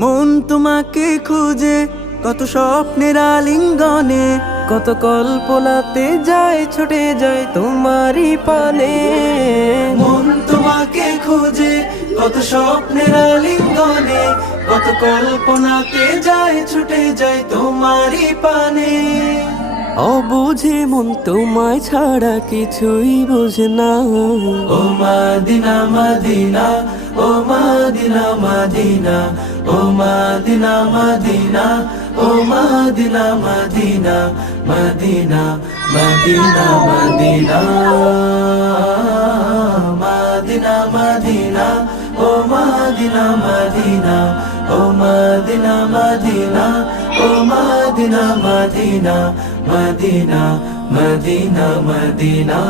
মন তোমাকে খুঁজে কত স্বপ্নের আলিঙ্গনে, কত কল্পনাতে যায় ছুটে যায় তোমারই পানে। মন তোমাকে খুঁজে কত স্বপ্নের আলিঙ্গনে, কত কল্পনাতে যায় ছুটে যায় তোমারই পানে। অবুঝে মন তোমায় ছাড়া কিছুই বোঝে না। ও মাদিনা মাদিনা, ও মাদিনা মাদিনা, ও মাদিনা মাদিনা, ও Medina Medina, Medina Medina Medina, Medina Medina, ও মাদিনা মদিনা, ও মাদিনা মদিনা, ও Medina Medina, Medina Medina Medina.